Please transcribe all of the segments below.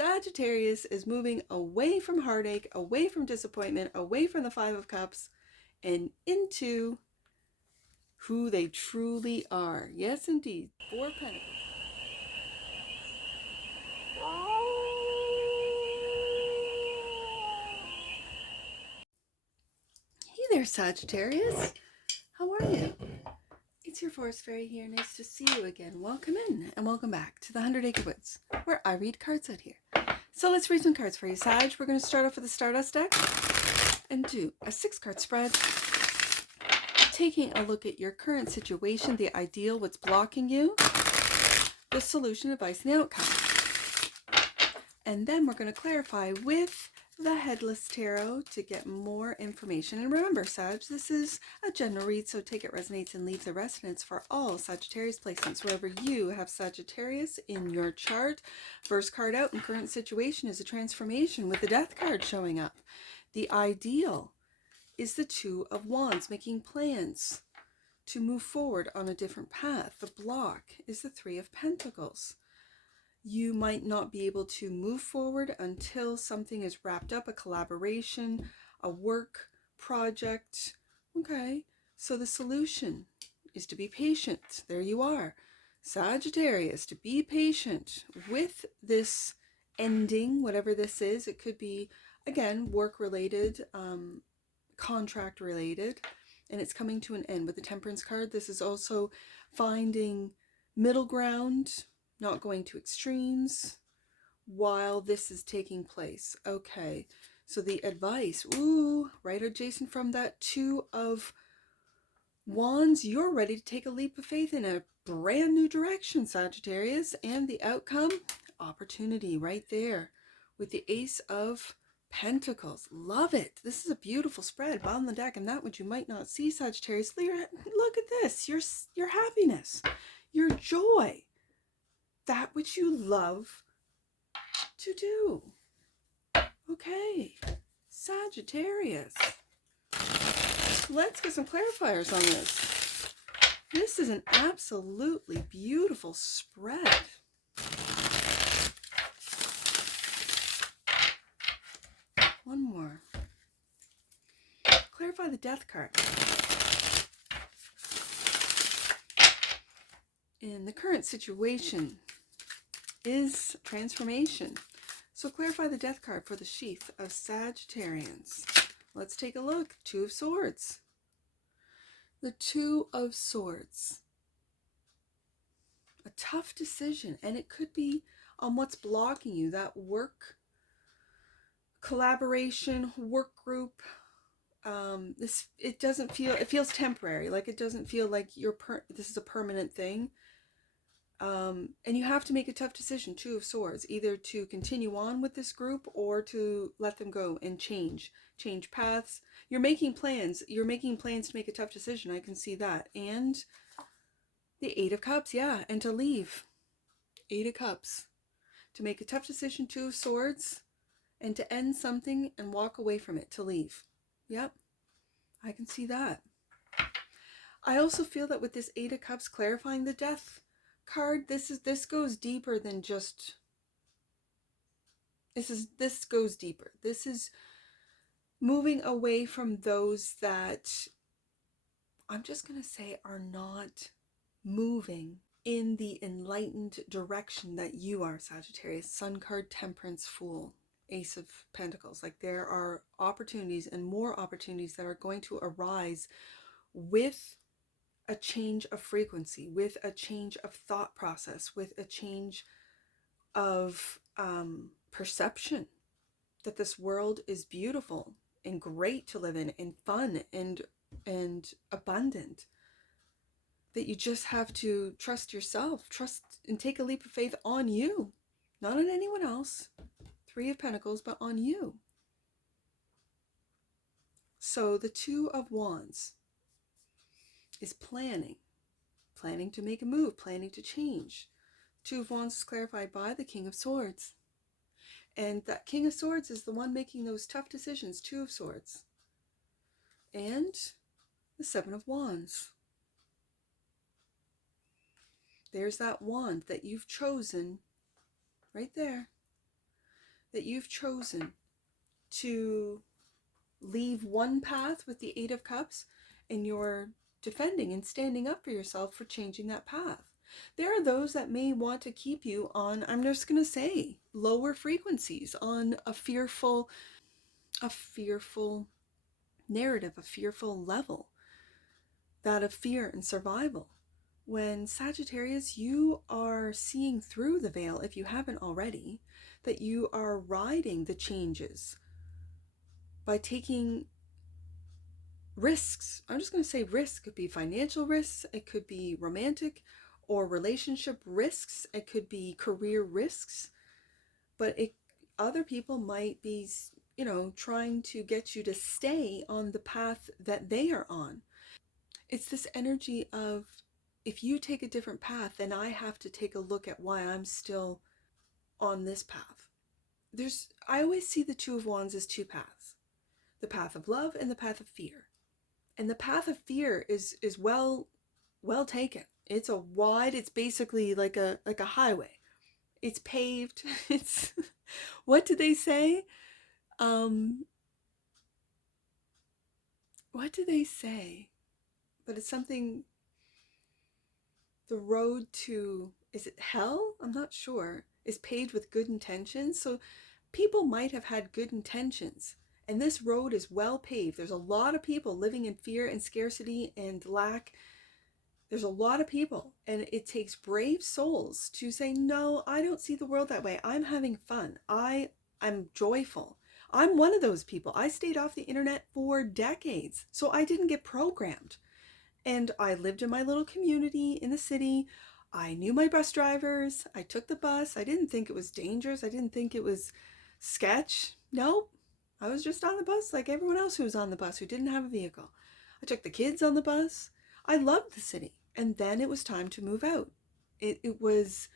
Sagittarius is moving away from heartache, away from disappointment, away from the Five of Cups, and into who they truly are. Yes, indeed. Four of Pentacles. Hey there, Sagittarius. How are you? It's your Forest Fairy here. Nice to see you again. Welcome in and welcome back to the 100 Acre Woods, where I read cards out here. So let's read some cards for you, Sag. We're going to start off with the Stardust deck and do a 6-card spread, taking a look at your current situation, the ideal, what's blocking you, the solution, advice, and the outcome. And then we're going to clarify with the Headless Tarot to get more information. And remember, Sag, this is a general read, so take it resonates and leave the rest. And it's for all Sagittarius placements, wherever you have Sagittarius in your chart. First card out in current situation is a transformation with the Death card showing up. The ideal is the Two of Wands, making plans to move forward on a different path. The block is the Three of Pentacles. You might not be able to move forward until something is wrapped up, a collaboration, a work project. Okay, so the solution is to be patient. There you are, Sagittarius, to be patient with this ending, whatever this is. It could be, again, work-related, contract-related, and it's coming to an end with the Temperance card. This is also finding middle ground, not going to extremes while this is taking place. Okay, so the advice, right adjacent from that Two of Wands, you're ready to take a leap of faith in a brand new direction, Sagittarius. And the outcome, opportunity right there with the Ace of Pentacles. Love it. This is a beautiful spread. Bottom of the deck, and that which you might not see, Sagittarius. Look at this. Your happiness, your joy, that which you love to do. Okay, Sagittarius. Let's get some clarifiers on this. This is an absolutely beautiful spread. One more. Clarify the Death card. In the current situation is transformation. So clarify the Death card for the sheath of Sagittarians. Let's take a look. Two of Swords. The Two of Swords. A tough decision, and it could be on what's blocking you, that work, collaboration, work group. It feels temporary. Like it doesn't feel like this is a permanent thing. And you have to make a tough decision, Two of Swords, either to continue on with this group or to let them go and change paths. You're making plans to make a tough decision. I can see that. And the Eight of Cups, yeah, and to leave. Eight of Cups. To make a tough decision, Two of Swords, and to end something and walk away from it, to leave. Yep, I can see that. I also feel that with this Eight of Cups clarifying the Death card, this goes deeper than just this goes deeper. This is moving away from those that I'm just going to say are not moving in the enlightened direction that you are, Sagittarius. Sun card, Temperance, Fool, Ace of Pentacles. Like there are opportunities and more opportunities that are going to arise with a change of frequency, with a change of thought process, with a change of perception that this world is beautiful and great to live in and fun and abundant, that you just have to trust yourself, trust and take a leap of faith on you, not on anyone else. Three of Pentacles, but on you. So the Two of Wands is planning to make a move, planning to change. Two of Wands is clarified by the King of Swords. And that King of Swords is the one making those tough decisions, Two of Swords. And the Seven of Wands. There's that wand that you've chosen right there that you've chosen to leave one path with the Eight of Cups, and you're defending and standing up for yourself for changing that path. There are those that may want to keep you on, I'm just going to say, lower frequencies, on a fearful narrative, a fearful level, that of fear and survival. When Sagittarius, you are seeing through the veil, if you haven't already, that you are riding the changes by taking risks. I'm just going to say risks. It could be financial risks, it could be romantic or relationship risks, it could be career risks, but other people might be, trying to get you to stay on the path that they are on. It's this energy of, if you take a different path, then I have to take a look at why I'm still on this path. I always see the Two of Wands as two paths: the path of love and the path of fear. And the path of fear is well taken. It's basically like a highway. It's paved. It's what do they say? What do they say? But it's something, the road to, is it hell? I'm not sure. Is paved with good intentions. So people might have had good intentions, and this road is well paved. There's a lot of people living in fear and scarcity and lack. There's a lot of people, and it takes brave souls to say, no, I don't see the world that way. I'm having fun. I'm joyful. I'm one of those people. I stayed off the internet for decades, so I didn't get programmed. And I lived in my little community in the city. I knew my bus drivers. I took the bus. I didn't think it was dangerous. I didn't think it was sketch. Nope. I was just on the bus like everyone else who was on the bus who didn't have a vehicle. I took the kids on the bus. I loved the city. And then it was time to move out. It was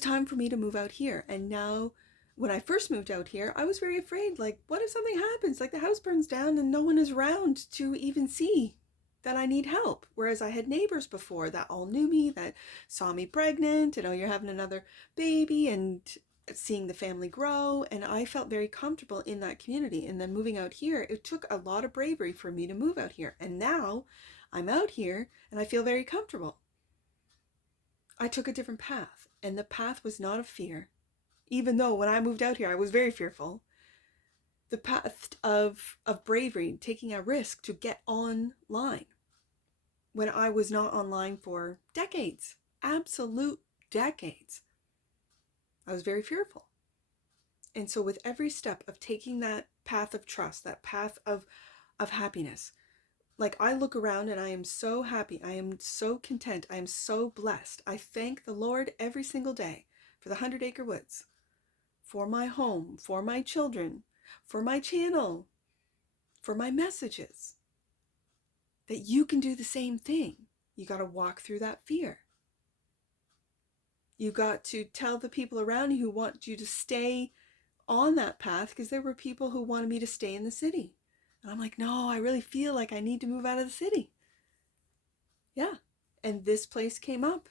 time for me to move out here. And now, when I first moved out here, I was very afraid. Like, what if something happens? Like, the house burns down and no one is around to even see that I need help. Whereas I had neighbors before that all knew me, that saw me pregnant, and, oh, you're having another baby, and seeing the family grow. And I felt very comfortable in that community. And then moving out here, it took a lot of bravery for me to move out here. And now I'm out here and I feel very comfortable. I took a different path, and the path was not of fear. Even though when I moved out here, I was very fearful. The path of bravery, taking a risk to get online when I was not online for decades, absolute decades. I was very fearful. And so with every step of taking that path of trust, that path of happiness, like, I look around and I am so happy. I am so content. I am so blessed. I thank the Lord every single day for the 100-acre woods, for my home, for my children, for my channel, for my messages. That you can do the same thing. You got to walk through that fear. You got to tell the people around you who want you to stay on that path, because there were people who wanted me to stay in the city. And I'm like, no, I really feel like I need to move out of the city. Yeah. And this place came up.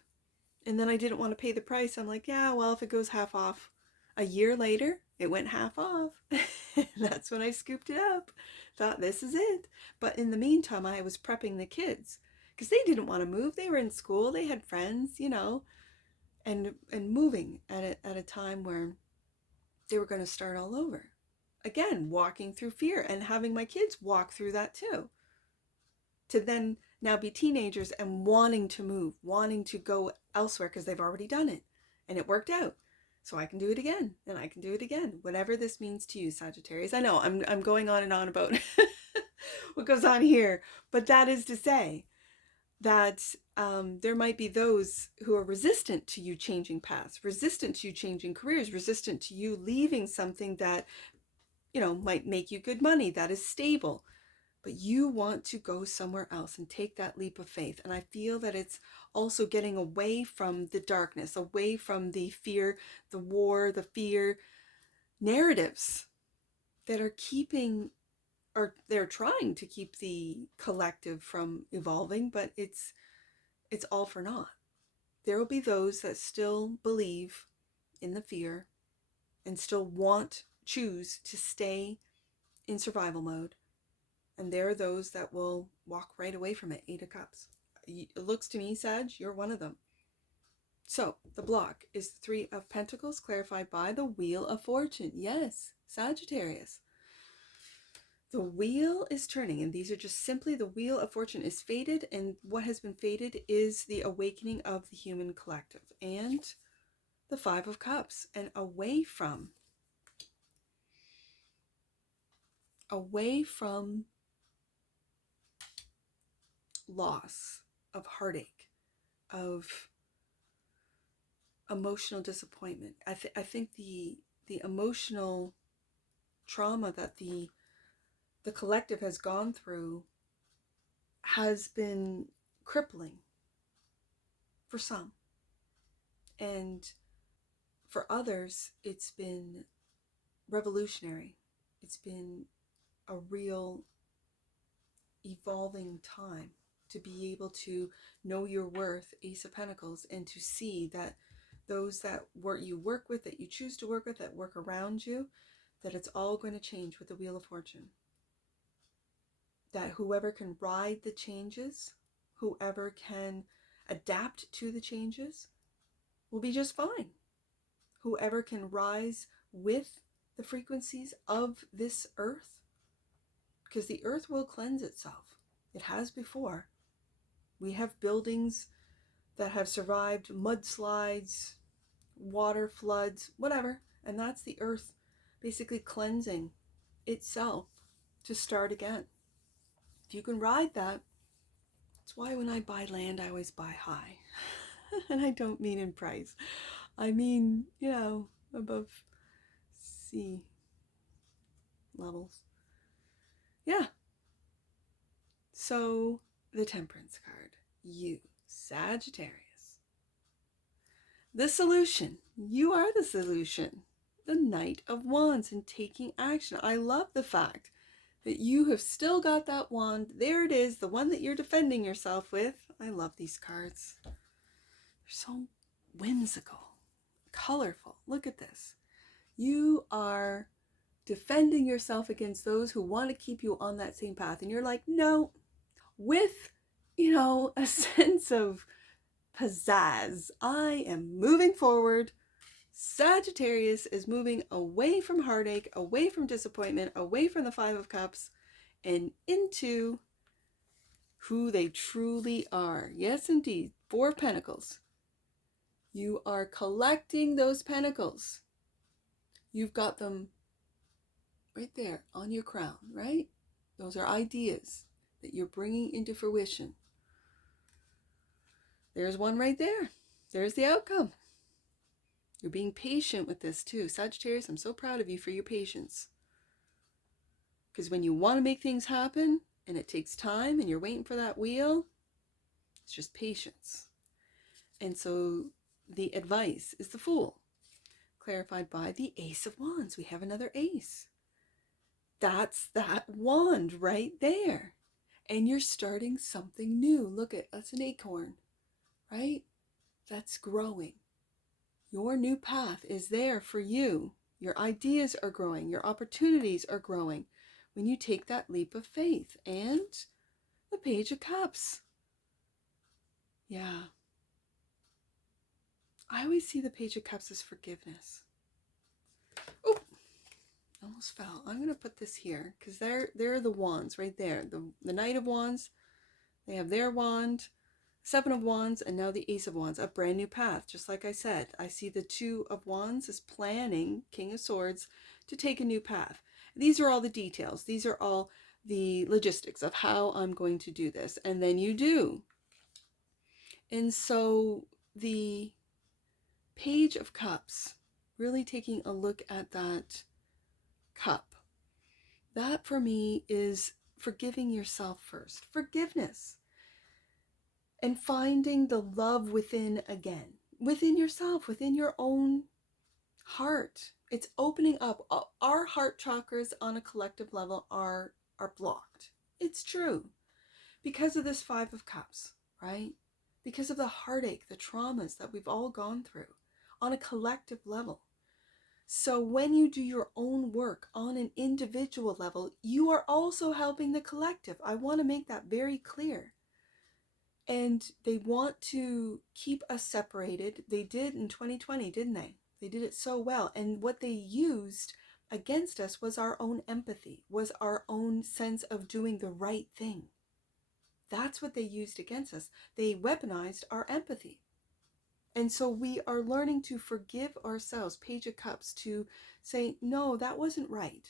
And then I didn't want to pay the price. I'm like, yeah, well, if it goes half off. A year later, it went half off. That's when I scooped it up. Thought, this is it. But in the meantime, I was prepping the kids, because they didn't want to move. They were in school. They had friends, and moving at a time where they were going to start all over. Again, walking through fear, and having my kids walk through that too. To then now be teenagers and wanting to move, wanting to go elsewhere because they've already done it. And it worked out. So I can do it again, and I can do it again. Whatever this means to you, Sagittarius. I know I'm going on and on about what goes on here, but that is to say that there might be those who are resistant to you changing paths, resistant to you changing careers, resistant to you leaving something that, might make you good money, that is stable. But you want to go somewhere else and take that leap of faith. And I feel that it's also getting away from the darkness, away from the fear, the war, the fear narratives that are they're trying to keep the collective from evolving, but it's all for naught. There will be those that still believe in the fear and still want choose to stay in survival mode. And there are those that will walk right away from it. 8 of Cups. It looks to me, Sag, you're one of them. So the block is the 3 of Pentacles, clarified by the Wheel of Fortune. Yes, Sagittarius. The wheel is turning, and these are just simply the Wheel of Fortune is fated, and what has been fated is the awakening of the human collective. And the 5 of Cups, and away from loss, of heartache, of emotional disappointment. I think the emotional trauma that the collective has gone through has been crippling for some, and for others it's been revolutionary. It's been a real evolving time to be able to know your worth, Ace of Pentacles, and to see that those that you work with, that you choose to work with, that work around you, that it's all going to change with the Wheel of Fortune. That whoever can ride the changes, whoever can adapt to the changes, will be just fine. Whoever can rise with the frequencies of this earth, because the earth will cleanse itself. It has before. We have buildings that have survived mudslides, water floods, whatever, and that's the earth basically cleansing itself to start again. If you can ride that, that's why when I buy land, I always buy high. And I don't mean in price. I mean, above sea levels. Yeah. So, the Temperance card. You, Sagittarius. The solution. You are the solution. The Knight of Wands, and taking action. I love the fact that you have still got that wand. There it is, the one that you're defending yourself with. I love these cards. They're so whimsical, colorful. Look at this. You are defending yourself against those who want to keep you on that same path. And you're like, no, with, a sense of pizzazz. I am moving forward. Sagittarius is moving away from heartache, away from disappointment, away from the 5 of Cups, and into who they truly are. Yes, indeed. 4 of Pentacles. You are collecting those pentacles. You've got them right there on your crown, right? Those are ideas that you're bringing into fruition. There's one right there. There's the outcome. You're being patient with this too. Sagittarius, I'm so proud of you for your patience. Because when you want to make things happen and it takes time and you're waiting for that wheel, it's just patience. And so the advice is the Fool, clarified by the Ace of Wands. We have another ace. That's that wand right there. And you're starting something new. Look at, that's an acorn, right? That's growing. Your new path is there for you. Your ideas are growing. Your opportunities are growing when you take that leap of faith. And the Page of Cups. Yeah. I always see the Page of Cups as forgiveness. Oh, almost fell. I'm going to put this here because they're the wands right there. The Knight of Wands, they have their wand. 7 of Wands, and now the Ace of Wands, a brand new path. Just like I said, I see the 2 of Wands as planning, King of Swords, to take a new path. These are all the details. These are all the logistics of how I'm going to do this. And then you do. And so the Page of Cups, really taking a look at that cup. That for me is forgiving yourself first. Forgiveness. And finding the love within again, within yourself, within your own heart. It's opening up. Our heart chakras on a collective level are blocked. It's true. Because of this 5 of Cups, right? Because of the heartache, the traumas that we've all gone through on a collective level. So when you do your own work on an individual level, you are also helping the collective. I want to make that very clear. And they want to keep us separated. They did in 2020, didn't they? They did it so well. And what they used against us was our own empathy, was our own sense of doing the right thing. That's what they used against us. They weaponized our empathy. And so we are learning to forgive ourselves, Page of Cups, to say, no, that wasn't right.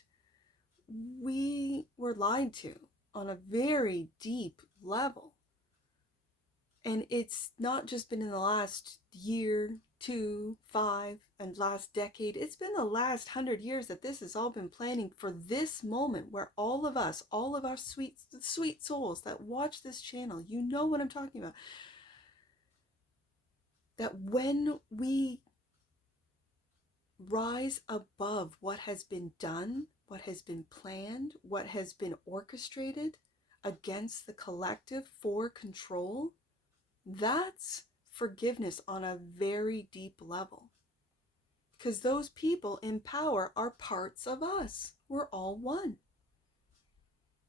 We were lied to on a very deep level. And it's not just been in the last year, 2, 5, and last decade. It's been the last 100 years that this has all been planning for this moment where all of us, all of our sweet souls that watch this channel, you know what I'm talking about. That when we rise above what has been done, what has been planned, what has been orchestrated against the collective for control, that's forgiveness on a very deep level. Because those people in power are parts of us. We're all one.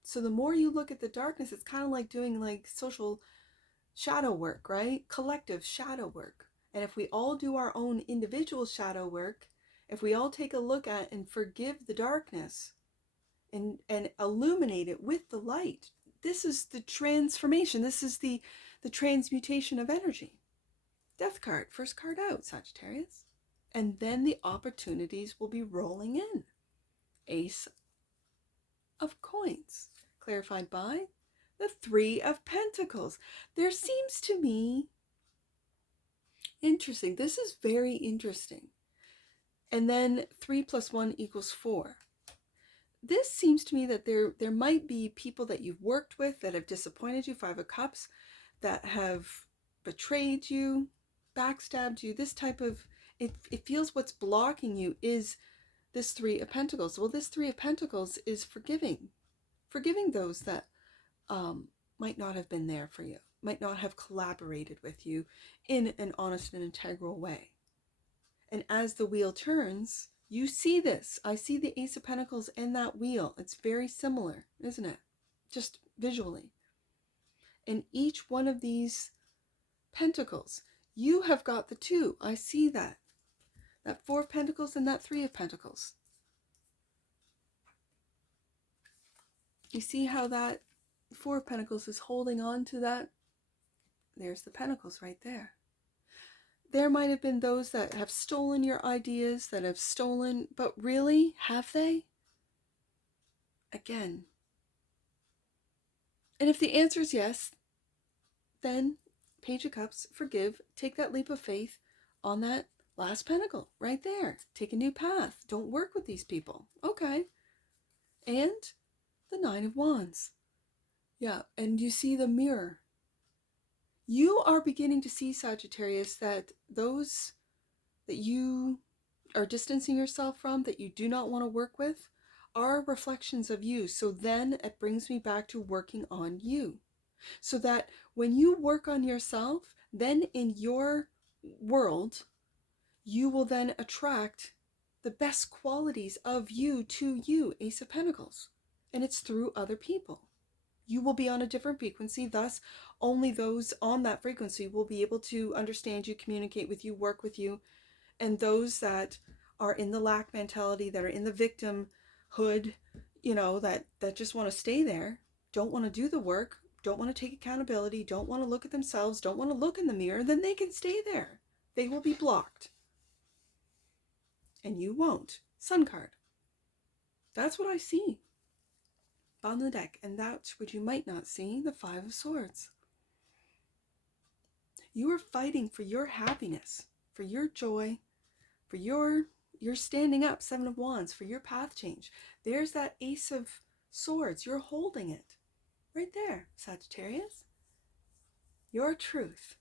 So the more you look at the darkness, it's kind of like doing like social shadow work, right? Collective shadow work. And if we all do our own individual shadow work, if we all take a look at and forgive the darkness and illuminate it with the light, this is the transformation. This is the transmutation of energy. Death card, first card out, Sagittarius. And then the opportunities will be rolling in. Ace of Coins, clarified by the Three of Pentacles. There seems to me, interesting, this is very interesting. And then 3 + 1 = 4. This seems to me that there might be people that you've worked with that have disappointed you, 5 of Cups, that have betrayed you, backstabbed you, this type of, it feels what's blocking you is this 3 of Pentacles. Well, this 3 of Pentacles is forgiving those that might not have been there for you, might not have collaborated with you in an honest and integral way. And as the wheel turns, you see this. I see the Ace of Pentacles in that wheel. It's very similar, isn't it? Just visually. In each one of these pentacles, you have got the 2. I see that. That 4 of Pentacles and that 3 of Pentacles. You see how that 4 of Pentacles is holding on to that? There's the Pentacles right there. There might have been those that have stolen your ideas, that have stolen, but really, have they? Again. And if the answer is yes, then Page of Cups, forgive, take that leap of faith on that last pentacle right there. Take a new path. Don't work with these people. Okay. And the 9 of Wands. Yeah, and you see the mirror. You are beginning to see, Sagittarius, that those that you are distancing yourself from, that you do not want to work with, are reflections of you. So then it brings me back to working on you. So that when you work on yourself, then in your world, you will then attract the best qualities of you to you, Ace of Pentacles. And it's through other people. You will be on a different frequency, thus only those on that frequency will be able to understand you, communicate with you, work with you. And those that are in the lack mentality, that are in the victimhood, you know, that just want to stay there, don't want to do the work, don't want to take accountability, don't want to look at themselves, don't want to look in the mirror, then they can stay there. They will be blocked. And you won't. Sun card. That's what I see on the deck. And that's what you might not see, the 5 of Swords. You are fighting for your happiness, for your joy, for you're standing up, 7 of Wands, for your path change. There's that Ace of Swords. You're holding it right there, Sagittarius. Your truth,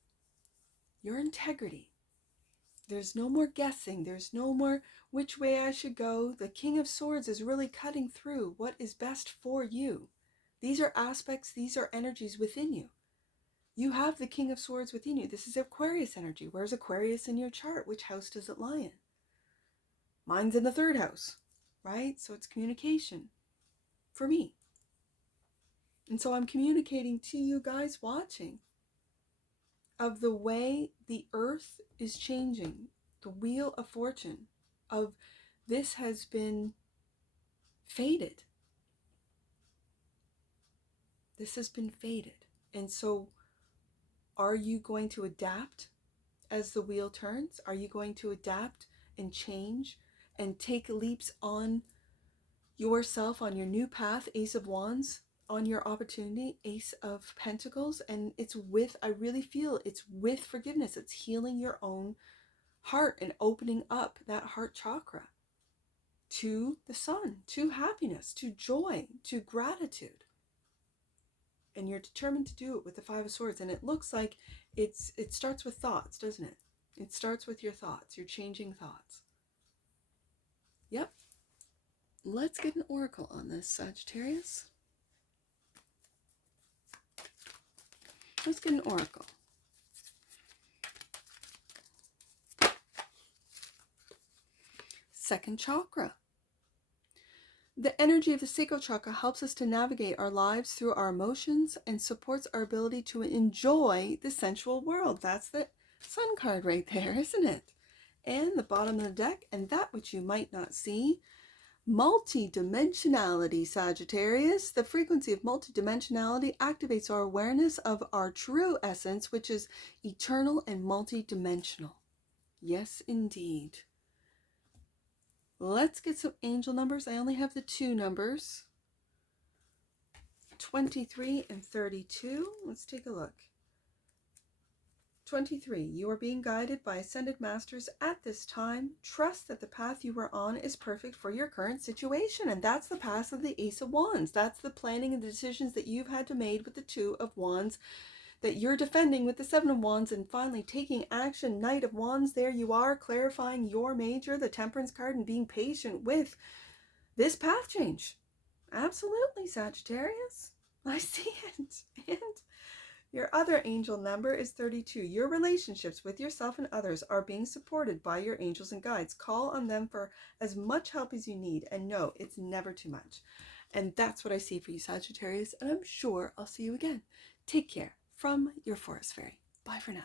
your integrity. There's no more guessing. There's no more which way I should go. The King of Swords is really cutting through what is best for you. These are aspects, these are energies within you. You have the King of Swords within you. This is Aquarius energy. Where's Aquarius in your chart? Which house does it lie in? Mine's in the 3rd house, right? So it's communication for me. And so I'm communicating to you guys watching of the way the earth is changing, the wheel of fortune, of this has been fated. This has been fated. And so are you going to adapt as the wheel turns? Are you going to adapt and change and take leaps on yourself, on your new path, Ace of Wands, on your opportunity, Ace of Pentacles? And it's with, I really feel it's with forgiveness. It's healing your own heart and opening up that heart chakra to the sun, to happiness, to joy, to gratitude. And you're determined to do it with the 5 of Swords. And it looks like it starts with thoughts, doesn't it? It starts with your thoughts, your changing thoughts. Yep. Let's get an oracle on this, Sagittarius. Let's get an oracle. Second chakra. The energy of the sacral chakra helps us to navigate our lives through our emotions and supports our ability to enjoy the sensual world. That's the Sun card right there, isn't it? And the bottom of the deck, and that which you might not see, multidimensionality, Sagittarius. The frequency of multidimensionality activates our awareness of our true essence, which is eternal and multidimensional. Yes, indeed. Let's get some angel numbers. I only have the 2 numbers, 23 and 32. Let's take a look. 23. You are being guided by ascended masters at this time. Trust that the path you are on is perfect for your current situation. And that's the path of the Ace of Wands. That's the planning and the decisions that you've had to make with the 2 of Wands, that you're defending with the 7 of Wands, and finally taking action. Knight of Wands, there you are, clarifying your major, the Temperance card, and being patient with this path change. Absolutely, Sagittarius. I see it. And your other angel number is 32. Your relationships with yourself and others are being supported by your angels and guides. Call on them for as much help as you need, and know it's never too much. And that's what I see for you, Sagittarius, and I'm sure I'll see you again. Take care. From your Forest Fairy. Bye for now.